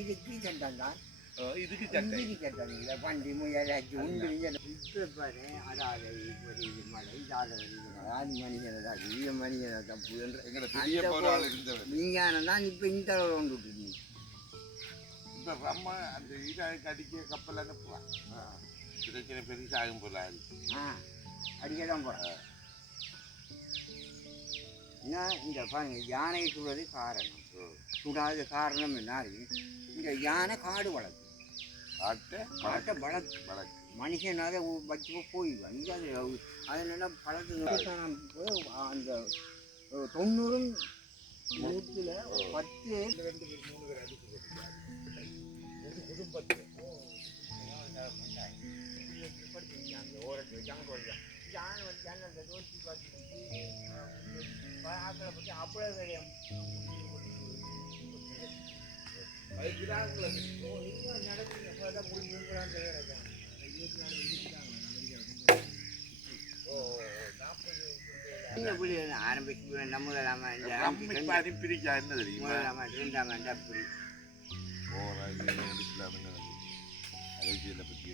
இதுக்கு சட்டம் தான், இதுக்கு சட்டம் இல்லை. வண்டி முயல் உண்டு பாரு. அதாவது ஒரு இது மழை, இதால் ஒரு இது மழை, அது மனிதனை தான், இது மனிதனை தப்பு விஞ்ஞானம் தான். இப்போ இந்த கொண்டு விட்டுருந்தீங்க. இப்போ நம்ம அந்த ஈராக்கு அடிக்க கப்பல் அனுப்புவான். பிரச்சனை பெருசாகும் போல அடிக்க தான் போகிறேன். ஏன்னா இந்த பாருங்க, யானை சுடுறது காரணம். சுடாத காரணம் என்ன? இந்த யானை காடு வளர்க்கு, காட்டை வளர்க்கு மனுஷன் அதை வச்சு போயிடுவான். இங்கே அது அதில் என்ன பழத்து அந்த 90 100ல் 10 2 3 பேர் அடிச்சு குடும்பத்தில் அந்த ஓரத்தில் வச்சாங்க போடுறான். யானை வந்து ஜன்னல் தோசி பார்த்து ஆக்களை பற்றி அவ்வளோ தெரியும். ஆரம்பிச்சு நம்ம பிரிக்கா என்ன தெரியுமா? 2ஆம் ஆண்டா பிரி அரசியலை பற்றி